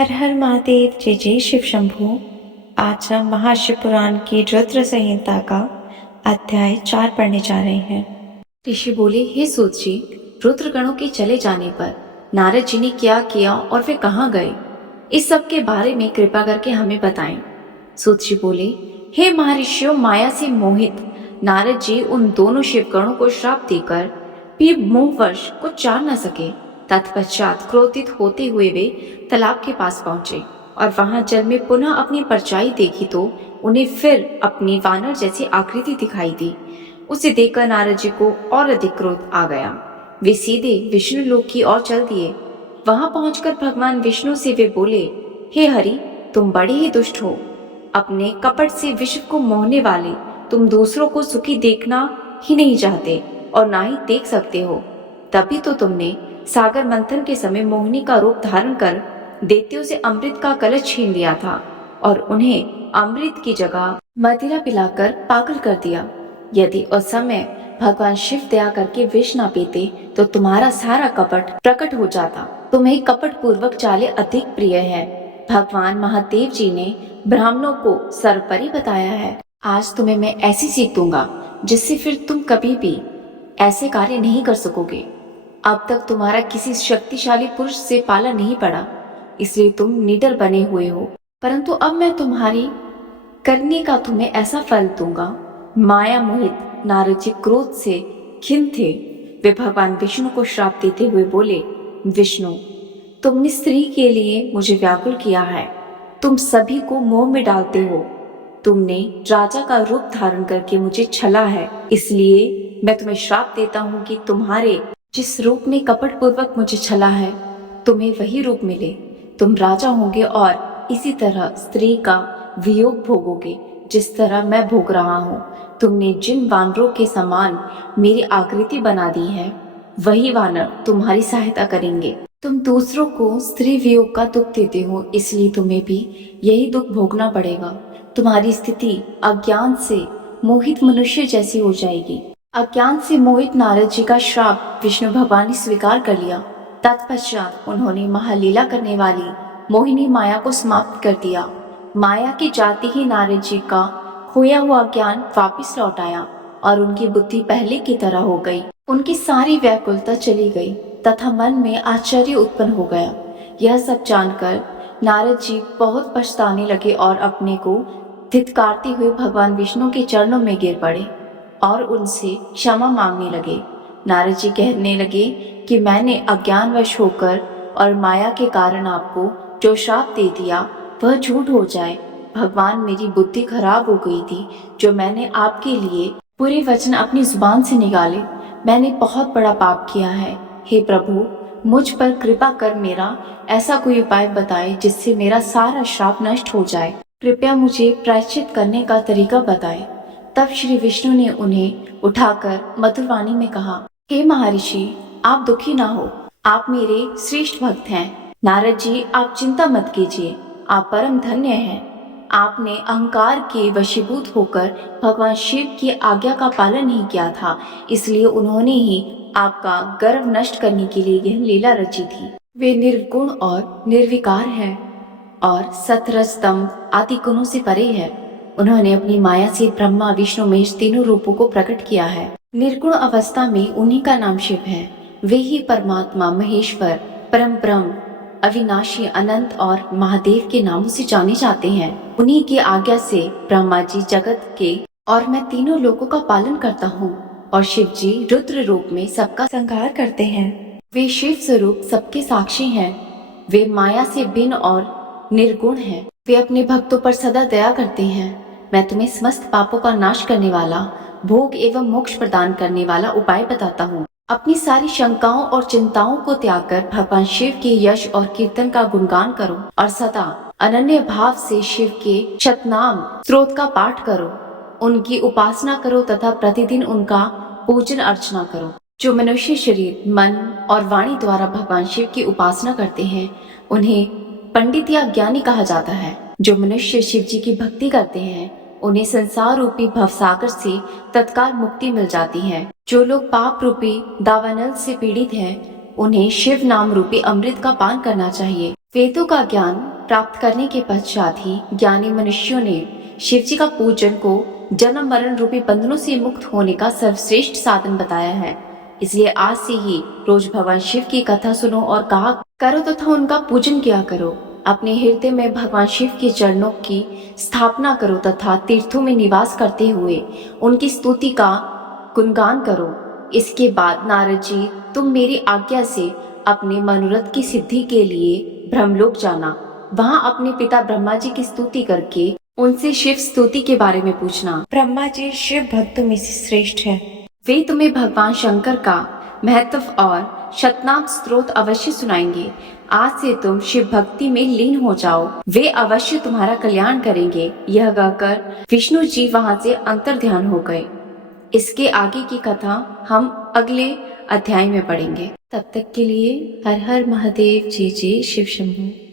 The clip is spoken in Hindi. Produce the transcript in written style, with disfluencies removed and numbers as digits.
हर हर महादेव, जय जय शिव शंभु। आज हम महाशिव पुराण की रुद्र संहिता का अध्याय 4 पढ़ने जा रहे हैं। ऋषि बोले, हे सूत जी, रुद्र गणों के चले जाने पर नारद जी ने क्या किया और वे कहाँ गए, इस सब के बारे में कृपा करके हमें बताएं। सूत जी बोले, हे महर्षियों, माया से मोहित नारद जी उन दोनों शिवगणों को श्राप देकर भी मोहवश कुछ जान न सके। तत्पश्चात क्रोधित होते हुए वे तालाब के पास पहुंचे और वहां जल में पुनः अपनी परछाई देखी तो उन्हें फिर अपनी वानर जैसी आकृति दिखाई दी। उसे देखकर नारद जी को और अधिक क्रोध आ गया। वे सीधे विष्णु लोक की ओर चल दिए। वहां पहुंचकर भगवान विष्णु से वे बोले, हे हरि, तुम बड़े ही दुष्ट हो। अपने कपट से विश्व को मोहने वाले तुम दूसरों को सुखी देखना ही नहीं चाहते और ना ही देख सकते हो। तभी तो तुमने सागर मंथन के समय मोहिनी का रूप धारण कर दैत्यों से अमृत का कलश छीन लिया था और उन्हें अमृत की जगह मदिरा पिलाकर पागल कर दिया। यदि उस समय भगवान शिव दया करके विष न पीते तो तुम्हारा सारा कपट प्रकट हो जाता। तुम्हें कपट पूर्वक चाले अधिक प्रिय है। भगवान महादेव जी ने ब्राह्मणों को सर्वपरि बताया है। आज तुम्हें मैं ऐसी सीख दूंगा जिससे फिर तुम कभी भी ऐसे कार्य नहीं कर सकोगे। अब तक तुम्हारा किसी शक्तिशाली पुरुष से पाला नहीं पड़ा, इसलिए तुम निडर बने हुए हो, परंतु अब मैं तुम्हारी करने का तुम्हें ऐसा फल दूंगा। माया मोहित नारद जी क्रोध से खिन्न थे। वे भगवान विष्णु को श्राप देते हुए बोले, विष्णु, तुमने स्त्री के लिए मुझे व्याकुल किया है। तुम सभी को मोह में डालते हो। तुमने राजा का रूप धारण करके मुझे छला है, इसलिए मैं तुम्हें श्राप देता हूँ कि तुम्हारे जिस रूप ने कपट पूर्वक मुझे छला है, तुम्हें वही रूप मिले। तुम राजा होंगे और इसी तरह स्त्री का वियोग भोगोगे जिस तरह मैं भोग रहा हूँ। तुमने जिन वानरों के समान मेरी आकृति बना दी है, वही वानर तुम्हारी सहायता करेंगे। तुम दूसरों को स्त्री वियोग का दुख देते हो, इसलिए तुम्हें भी यही दुख भोगना पड़ेगा। तुम्हारी स्थिति अज्ञान से मोहित मनुष्य जैसी हो जाएगी। अज्ञान से मोहित नारद जी का श्राप विष्णु भगवान ने स्वीकार कर लिया। तत्पश्चात उन्होंने महालीला करने वाली मोहिनी माया को समाप्त कर दिया। माया की जाति ही नारद जी का खोया हुआ ज्ञान वापिस लौट आया और उनकी बुद्धि पहले की तरह हो गई। उनकी सारी व्याकुलता चली गई तथा मन में आश्चर्य उत्पन्न हो गया। यह सब जानकर नारद जी बहुत पछताने लगे और अपने को धिक्कारते हुए भगवान विष्णु के चरणों में गिर पड़े और उनसे क्षमा मांगने लगे। नारद जी कहने लगे कि मैंने अज्ञानवश होकर और माया के कारण आपको जो श्राप दे दिया वह झूठ हो जाए। भगवान, मेरी बुद्धि खराब हो गई थी जो मैंने आपके लिए बुरे वचन अपनी जुबान से निकाले। मैंने बहुत बड़ा पाप किया है। हे प्रभु, मुझ पर कृपा कर मेरा ऐसा कोई उपाय बताए जिससे मेरा सारा श्राप नष्ट हो जाए। कृपया मुझे प्रायश्चित करने का तरीका बताए। तब श्री विष्णु ने उन्हें उठाकर मधुरवाणी में कहा, हे महर्षि, आप दुखी ना हो। आप मेरे श्रेष्ठ भक्त हैं। नारद जी, आप चिंता मत कीजिए। आप परम धन्य हैं। आपने अहंकार के वशीभूत होकर भगवान शिव की आज्ञा का पालन नहीं किया था, इसलिए उन्होंने ही आपका गर्व नष्ट करने के लिए यह लीला रची थी। वे निर्गुण और निर्विकार हैं और सतरज तम आदि गुणों से परे है। उन्होंने अपनी माया से ब्रह्मा विष्णु महेश तीनों रूपों को प्रकट किया है। निर्गुण अवस्था में उन्हीं का नाम शिव है। वे ही परमात्मा, महेश्वर, परम ब्रह्म, अविनाशी, अनंत और महादेव के नामों से जाने जाते हैं। उन्हीं की आज्ञा से ब्रह्मा जी जगत के और मैं तीनों लोगों का पालन करता हूँ और शिव जी रुद्र रूप में सबका संहार करते हैं। वे शिव स्वरूप सबके साक्षी हैं। वे माया से भिन्न और निर्गुण हैं। वे अपने भक्तों पर सदा दया करते हैं। मैं तुम्हें समस्त पापों का नाश करने वाला, भोग एवं मोक्ष प्रदान करने वाला उपाय बताता हूँ। अपनी सारी शंकाओं और चिंताओं को त्याग कर भगवान शिव के यश और कीर्तन का गुणगान करो और सदा अनन्य भाव से शिव के शतनाम स्रोत का पाठ करो। उनकी उपासना करो तथा प्रतिदिन उनका पूजन अर्चना करो। जो मनुष्य शरीर, मन और वाणी द्वारा भगवान शिव की उपासना करते हैं, उन्हें पंडित या ज्ञानी कहा जाता है। जो मनुष्य शिव जी की भक्ति करते हैं, उन्हें संसार रूपी भवसागर से तत्काल मुक्ति मिल जाती है। जो लोग पाप रूपी दावानल से पीड़ित हैं, उन्हें शिव नाम रूपी अमृत का पान करना चाहिए। वेदों का ज्ञान प्राप्त करने के पश्चात ही ज्ञानी मनुष्यों ने शिव जी का पूजन को जन्म मरण रूपी बंधनों से मुक्त होने का सर्वश्रेष्ठ साधन बताया है। इसलिए आज से ही रोज भगवान शिव की कथा सुनो और कहा करो तथा उनका पूजन किया करो। अपने हृदय में भगवान शिव के चरणों की स्थापना करो तथा तीर्थों में निवास करते हुए उनकी स्तुति का गुणगान करो। इसके बाद नारद जी, तुम मेरी आज्ञा से अपने मनोरथ की सिद्धि के लिए ब्रह्मलोक जाना। वहां अपने पिता ब्रह्मा जी की स्तुति करके उनसे शिव स्तुति के बारे में पूछना। ब्रह्मा जी शिव भक्तों में से श्रेष्ठ है। वे तुम्हें भगवान शंकर का महत्व और शतनाम स्त्रोत अवश्य सुनाएंगे। आज से तुम शिव भक्ति में लीन हो जाओ, वे अवश्य तुम्हारा कल्याण करेंगे। यह कहकर विष्णु जी वहां से अंतर्ध्यान हो गए। इसके आगे की कथा हम अगले अध्याय में पढ़ेंगे। तब तक के लिए हर हर महादेव, जय जय शिव शंभू।